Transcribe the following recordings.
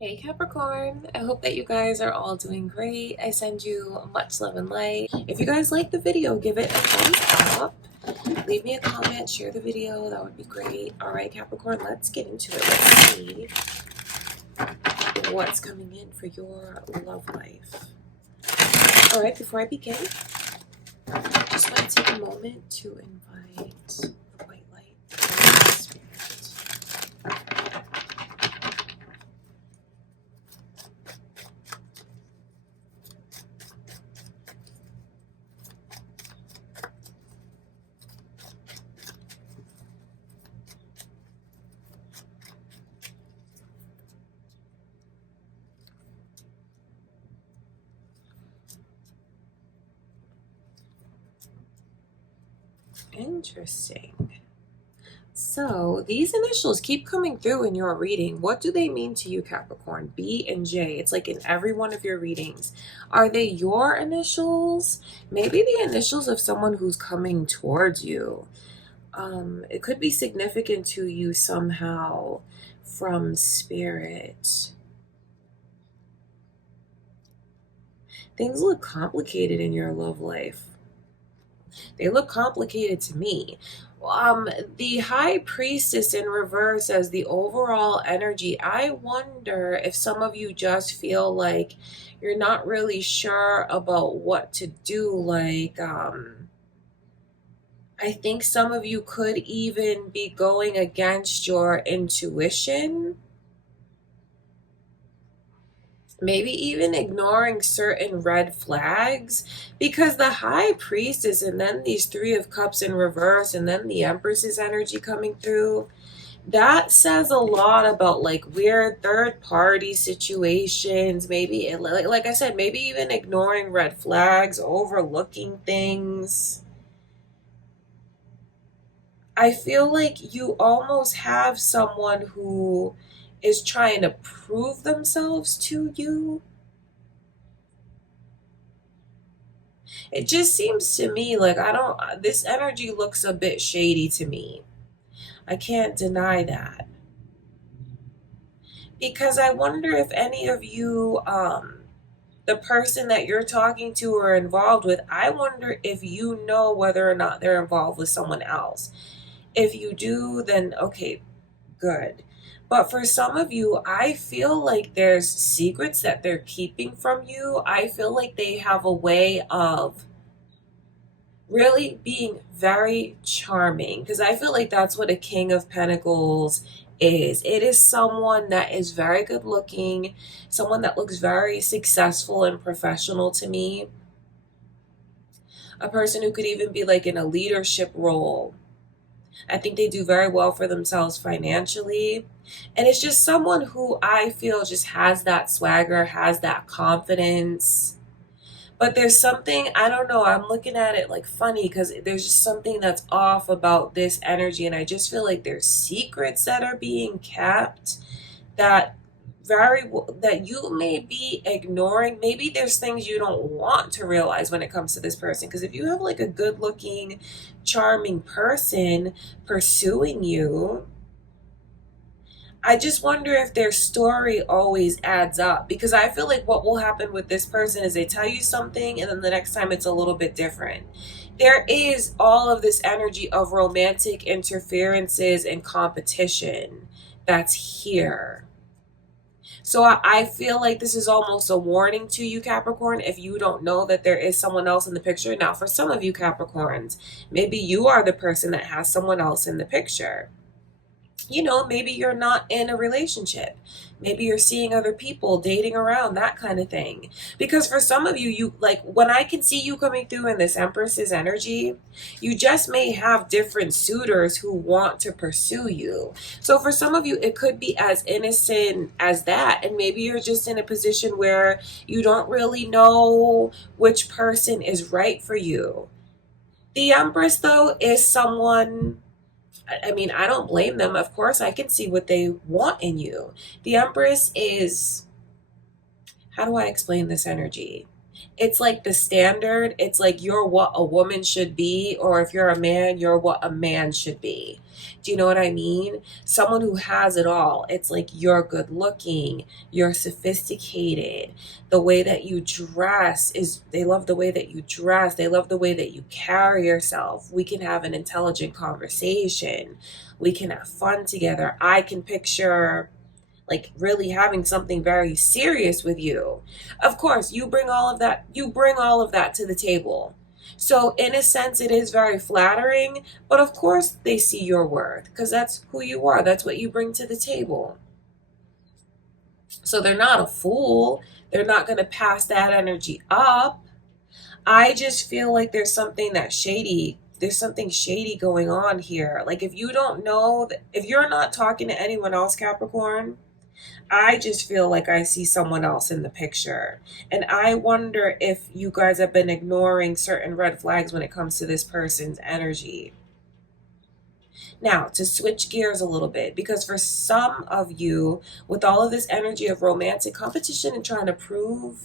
Hey Capricorn, I hope that you guys are all doing great. I send you much love and light. If you guys like the video, give it a thumbs up. Leave me a comment, share the video, that would be great. All right, Capricorn, let's get into it. Let's see what's coming in for your love life. All right, before I begin, I just want to take a moment to invite the white light, the spirit. Interesting. So these initials keep coming through in your reading. What do they mean to you, Capricorn? B and J. It's like in every one of your readings. Are they your initials? Maybe the initials of someone who's coming towards you. It could be significant to you somehow from spirit. Things look complicated in your love life. They look complicated to me. The High Priestess in reverse as the overall energy. I wonder if some of you just feel like you're not really sure about what to do. I think some of you could even be going against your intuition. Maybe even ignoring certain red flags, because the High Priestess and then these Three of Cups in reverse and then the Empress's energy coming through, that says a lot about like weird third party situations. Maybe like I said, maybe even ignoring red flags, overlooking things. I feel like you almost have someone who is trying to prove themselves to you. It just seems to me like this energy looks a bit shady to me. I can't deny that. Because I wonder if any of you, the person that you're talking to or involved with, I wonder if you know whether or not they're involved with someone else. If you do, then okay, good. But for some of you, I feel like there's secrets that they're keeping from you. I feel like they have a way of really being very charming, because I feel like that's what a King of Pentacles is. It is someone that is very good looking, someone that looks very successful and professional to me, a person who could even be like in a leadership role. I think they do very well for themselves financially. And it's just someone who I feel just has that swagger, has that confidence. But there's something, I don't know, I'm looking at it like funny because there's just something that's off about this energy. And I just feel like there's secrets that are being kept that that you may be ignoring. Maybe there's things you don't want to realize when it comes to this person. Because if you have like a good looking, charming person pursuing you, I just wonder if their story always adds up, because I feel like what will happen with this person is they tell you something and then the next time it's a little bit different. There is all of this energy of romantic interferences and competition that's here. So I feel like this is almost a warning to you, Capricorn, if you don't know that there is someone else in the picture. Now, for some of you Capricorns, maybe you are the person that has someone else in the picture. Maybe you're not in a relationship. Maybe you're seeing other people, dating around, that kind of thing. Because for some of you, like when I can see you coming through in this Empress's energy, you just may have different suitors who want to pursue you. So for some of you, it could be as innocent as that. And maybe you're just in a position where you don't really know which person is right for you. The Empress, though, is someone, I mean, I don't blame them. Of course, I can see what they want in you. The Empress is, how do I explain this energy? It's like the standard. It's like you're what a woman should be, or if you're a man, you're what a man should be. Do you know what I mean? Someone who has it all. It's like you're good looking, you're sophisticated. The way that you dress is, they love the way that you dress. They love the way that you carry yourself. We can have an intelligent conversation. We can have fun together. I can picture like really having something very serious with you. Of course, you bring all of that to the table. So in a sense it is very flattering, but of course they see your worth because that's who you are. That's what you bring to the table. So they're not a fool. They're not going to pass that energy up. I just feel like there's something shady going on here. Like if you don't know, if you're not talking to anyone else, Capricorn, I just feel like I see someone else in the picture. And I wonder if you guys have been ignoring certain red flags when it comes to this person's energy. Now, to switch gears a little bit, because for some of you, with all of this energy of romantic competition and trying to prove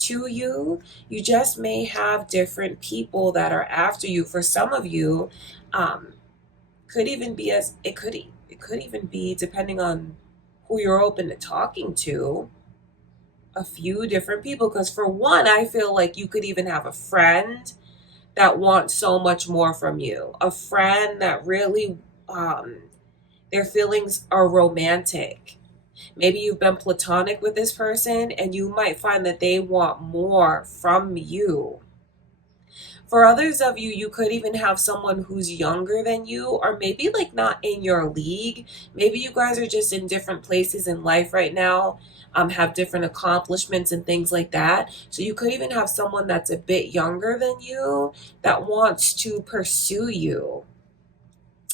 to you, you just may have different people that are after you. For some of you, could even be as it could even be, depending on who you're open to talking to, a few different people. Because for one, I feel like you could even have a friend that wants so much more from you, a friend that really their feelings are romantic. Maybe you've been platonic with this person and you might find that they want more from you. For others of you, you could even have someone who's younger than you, or maybe like not in your league. Maybe you guys are just in different places in life right now, have different accomplishments and things like that. So you could even have someone that's a bit younger than you that wants to pursue you.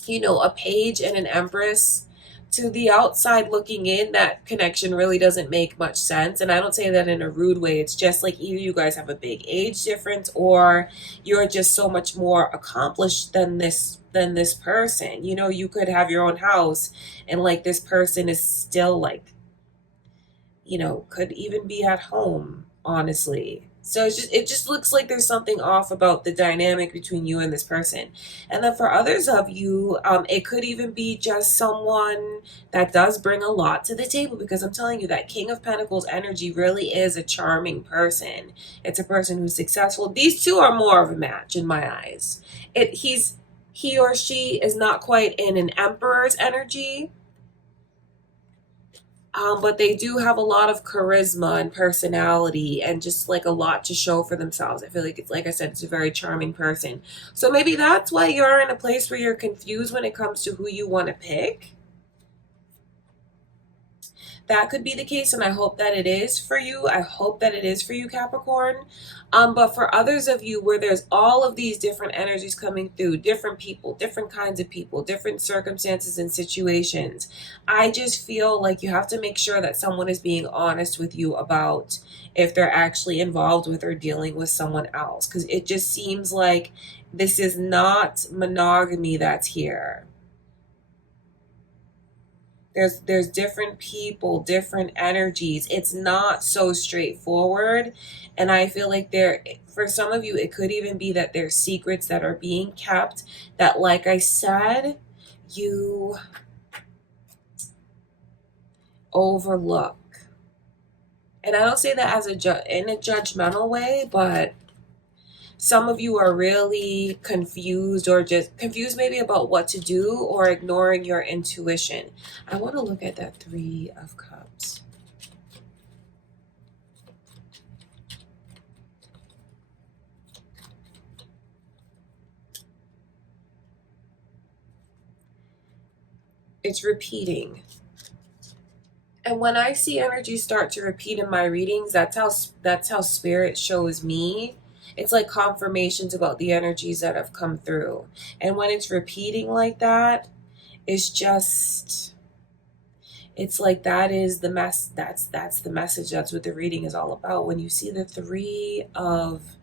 You know, a page and an empress. To the outside looking in, that connection really doesn't make much sense. And I don't say that in a rude way. It's just like either you guys have a big age difference or you're just so much more accomplished than this person. You know, you could have your own house and like this person is still like, you know, could even be at home, honestly. So it just looks like there's something off about the dynamic between you and this person. And then for others of you, it could even be just someone that does bring a lot to the table, because I'm telling you that King of Pentacles energy really is a charming person. It's a person who's successful. These two are more of a match in my eyes. He or she is not quite in an emperor's energy. But they do have a lot of charisma and personality and just like a lot to show for themselves. I feel like it's, like I said, it's a very charming person. So maybe that's why you're in a place where you're confused when it comes to who you want to pick. That could be the case, and I hope that it is for you. I hope that it is for you, Capricorn. But for others of you where there's all of these different energies coming through, different people, different kinds of people, different circumstances and situations, I just feel like you have to make sure that someone is being honest with you about if they're actually involved with or dealing with someone else. Because it just seems like this is not monogamy that's here. There's different people, different energies. It's not so straightforward. And I feel like for some of you, it could even be that there's secrets that are being kept that, like I said, you overlook. And I don't say that as in a judgmental way, but some of you are really confused, or just confused maybe about what to do, or ignoring your intuition. I want to look at that Three of Cups. It's repeating. And when I see energy start to repeat in my readings, that's how Spirit shows me. It's like confirmations about the energies that have come through. And when it's repeating like that, it's like that is the that's the message. That's what the reading is all about. When you see the Three of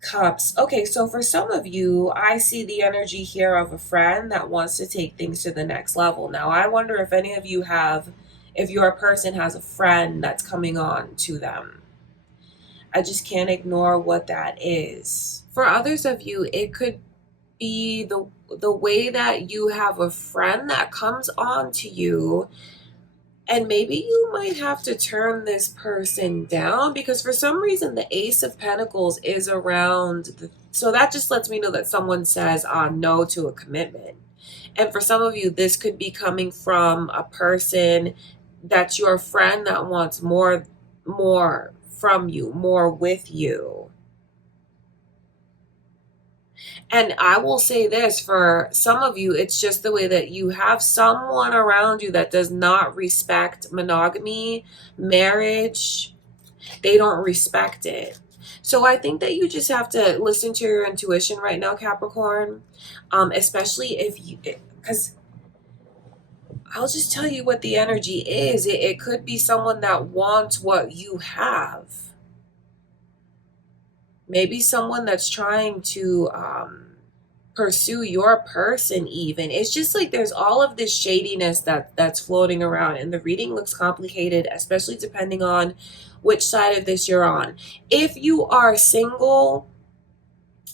Cups. Okay, so for some of you, I see the energy here of a friend that wants to take things to the next level. Now, I wonder if any of you if your person has a friend that's coming on to them. I just can't ignore what that is. For others of you, it could be the way that you have a friend that comes on to you, and maybe you might have to turn this person down because for some reason the Ace of Pentacles is around so that just lets me know that someone says no to a commitment. And for some of you, this could be coming from a person that's your friend that wants more from you, more with you. And I will say this, for some of you, it's just the way that you have someone around you that does not respect monogamy, marriage. They don't respect it. So I think that you just have to listen to your intuition right now, Capricorn. Especially if you, because I'll just tell you what the energy is. It could be someone that wants what you have. Maybe someone that's trying to pursue your person even. It's just like there's all of this shadiness that's floating around, and the reading looks complicated, especially depending on which side of this you're on. If you are single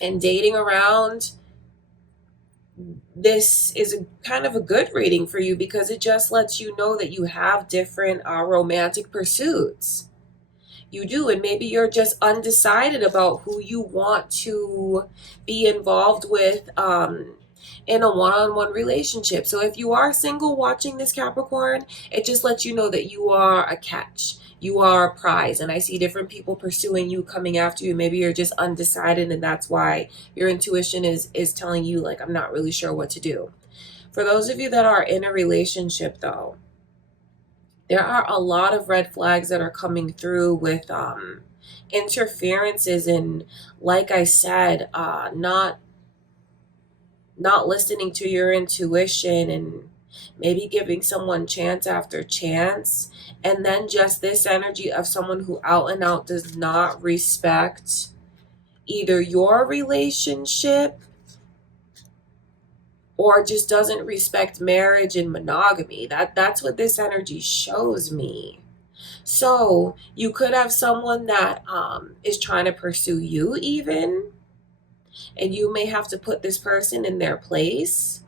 and dating around, this is kind of a good reading for you because it just lets you know that you have different romantic pursuits. You do, and maybe you're just undecided about who you want to be involved with in a one-on-one relationship. So if you are single watching this, Capricorn, it just lets you know that you are a catch. You are a prize, and I see different people pursuing you, coming after you. Maybe you're just undecided, and that's why your intuition is telling you, like, I'm not really sure what to do. For those of you that are in a relationship, though, there are a lot of red flags that are coming through with interferences and, like I said, not listening to your intuition and maybe giving someone chance after chance. And then just this energy of someone who out and out does not respect either your relationship or just doesn't respect marriage and monogamy. That's what this energy shows me. So you could have someone that is trying to pursue you even, and you may have to put this person in their place.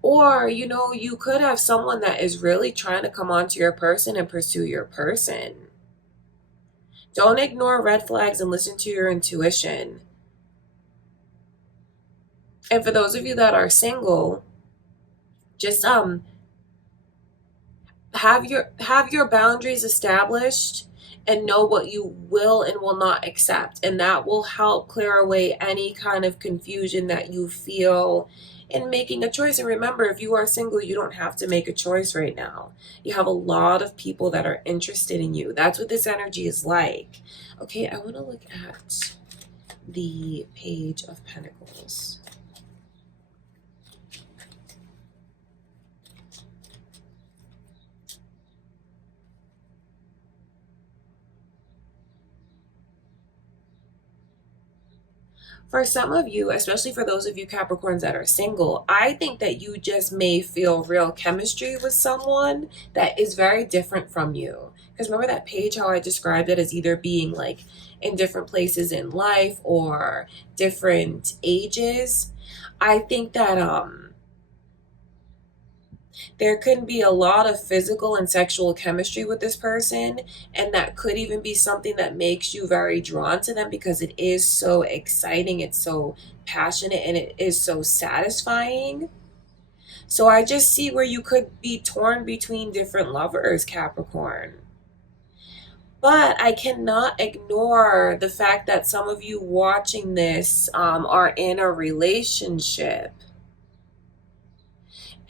Or, you could have someone that is really trying to come onto your person and pursue your person. Don't ignore red flags and listen to your intuition. And for those of you that are single, just have your boundaries established and know what you will and will not accept, and that will help clear away any kind of confusion that you feel in making a choice. And remember, if you are single, you don't have to make a choice right now. You have a lot of people that are interested in you. That's what this energy is like. Okay, I want to look at the Page of Pentacles. For some of you, especially for those of you Capricorns that are single, I think that you just may feel real chemistry with someone that is very different from you. Because remember that page, how I described it as either being like in different places in life or different ages. I think that there can be a lot of physical and sexual chemistry with this person, and that could even be something that makes you very drawn to them because it is so exciting, it's so passionate, and it is so satisfying. So I just see where you could be torn between different lovers, Capricorn. But I cannot ignore the fact that some of you watching this are in a relationship.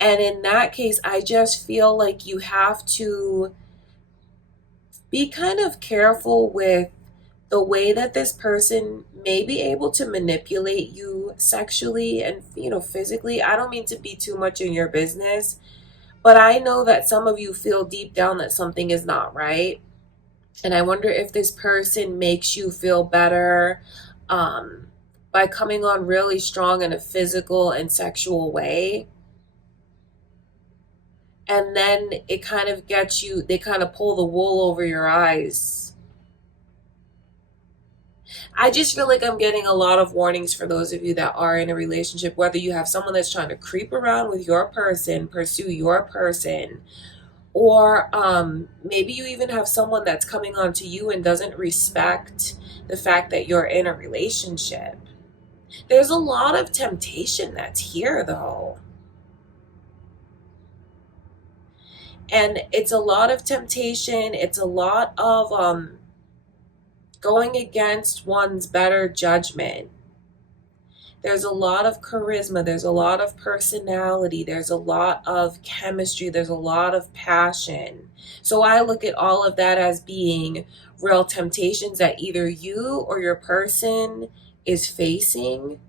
And in that case, I just feel like you have to be kind of careful with the way that this person may be able to manipulate you sexually and, physically. I don't mean to be too much in your business, but I know that some of you feel deep down that something is not right. And I wonder if this person makes you feel better by coming on really strong in a physical and sexual way. And then it kind of gets you, they kind of pull the wool over your eyes. I just feel like I'm getting a lot of warnings for those of you that are in a relationship, whether you have someone that's trying to creep around with your person, pursue your person, or maybe you even have someone that's coming on to you and doesn't respect the fact that you're in a relationship. There's a lot of temptation that's here, though. And it's a lot of temptation. It's a lot of going against one's better judgment. There's a lot of charisma. There's a lot of personality. There's a lot of chemistry. There's a lot of passion. So I look at all of that as being real temptations that either you or your person is facing.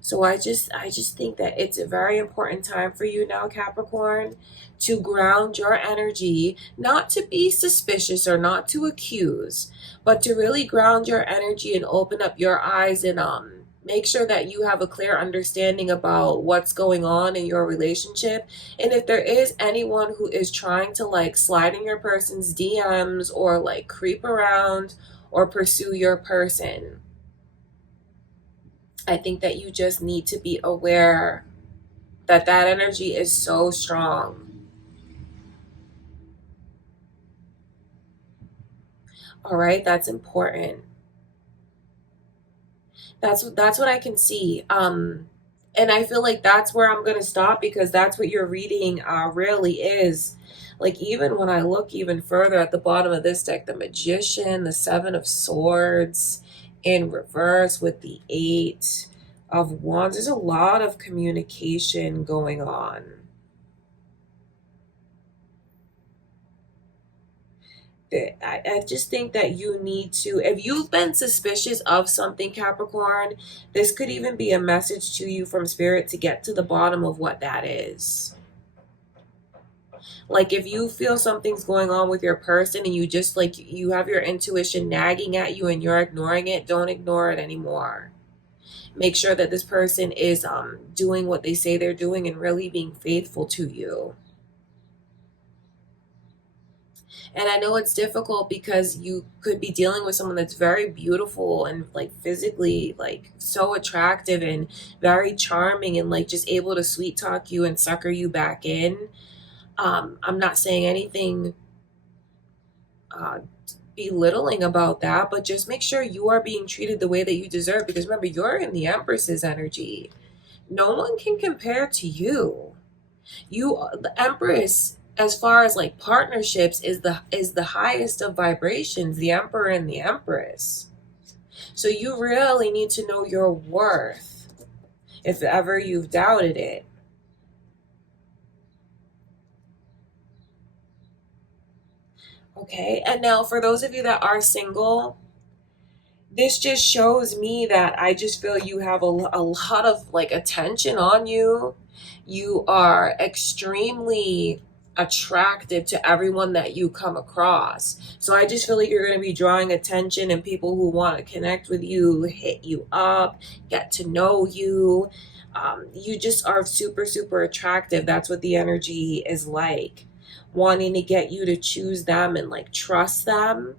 So I just think that it's a very important time for you now, Capricorn, to ground your energy, not to be suspicious or not to accuse, but to really ground your energy and open up your eyes and make sure that you have a clear understanding about what's going on in your relationship. And if there is anyone who is trying to like slide in your person's DMs or like creep around or pursue your person, I think that you just need to be aware that that energy is so strong. All right, that's important. That's what I can see. And I feel like that's where I'm gonna stop because that's what your reading really is. Like even when I look even further at the bottom of this deck, the Magician, the Seven of Swords in reverse with the Eight of Wands, there's a lot of communication going on. I just think that you need to, if you've been suspicious of something, Capricorn, this could even be a message to you from Spirit to get to the bottom of what that is. Like if you feel something's going on with your person and you just like, you have your intuition nagging at you and you're ignoring it, don't ignore it anymore. Make sure that this person is doing what they say they're doing and really being faithful to you. And I know it's difficult because you could be dealing with someone that's very beautiful and like physically like so attractive and very charming and like just able to sweet talk you and sucker you back in. I'm not saying anything uh, belittling about that, but just make sure you are being treated the way that you deserve because remember, you're in the Empress's energy. No one can compare to you. The Empress, as far as like partnerships, is the highest of vibrations, the Emperor and the Empress. So you really need to know your worth if ever you've doubted it. Okay, and now for those of you that are single, this just shows me that I just feel you have a lot of like attention on you. You are extremely attractive to everyone that you come across. So I just feel like you're going to be drawing attention and people who want to connect with you, hit you up, get to know you. You just are super, super attractive. That's what the energy is like. Wanting to get you to choose them and like trust them.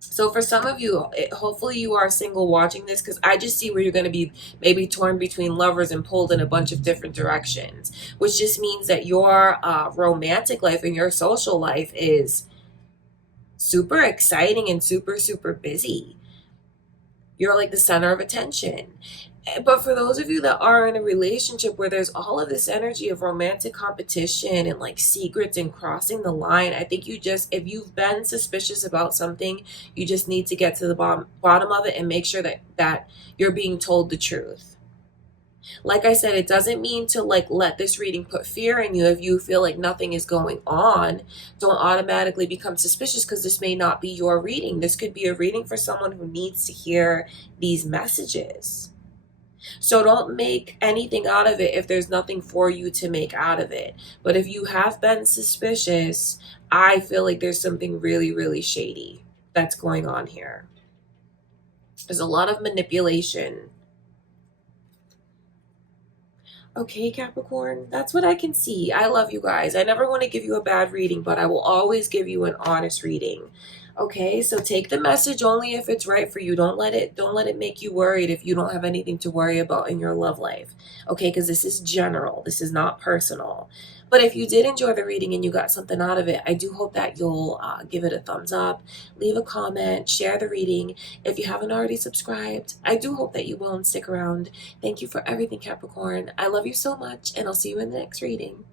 So for some of you, hopefully you are single watching this because I just see where you're going to be maybe torn between lovers and pulled in a bunch of different directions, which just means that your romantic life and your social life is super exciting and super, super busy. You're like the center of attention. But for those of you that are in a relationship where there's all of this energy of romantic competition and like secrets and crossing the line, I think you just, if you've been suspicious about something, you just need to get to the bottom of it and make sure that you're being told the truth. Like I said, it doesn't mean to like let this reading put fear in you. If you feel like nothing is going on, don't automatically become suspicious because this may not be your reading. This could be a reading for someone who needs to hear these messages. So don't make anything out of it if there's nothing for you to make out of it. But if you have been suspicious, I feel like there's something really, really shady that's going on here. There's a lot of manipulation. Okay, Capricorn, that's what I can see. I love you guys. I never want to give you a bad reading, but I will always give you an honest reading. Okay, so take the message only if it's right for you. Don't let it make you worried if you don't have anything to worry about in your love life. Okay, because this is general. This is not personal. But if you did enjoy the reading and you got something out of it, I do hope that you'll give it a thumbs up, leave a comment, share the reading. If you haven't already subscribed, I do hope that you will and stick around. Thank you for everything, Capricorn. I love you so much, and I'll see you in the next reading.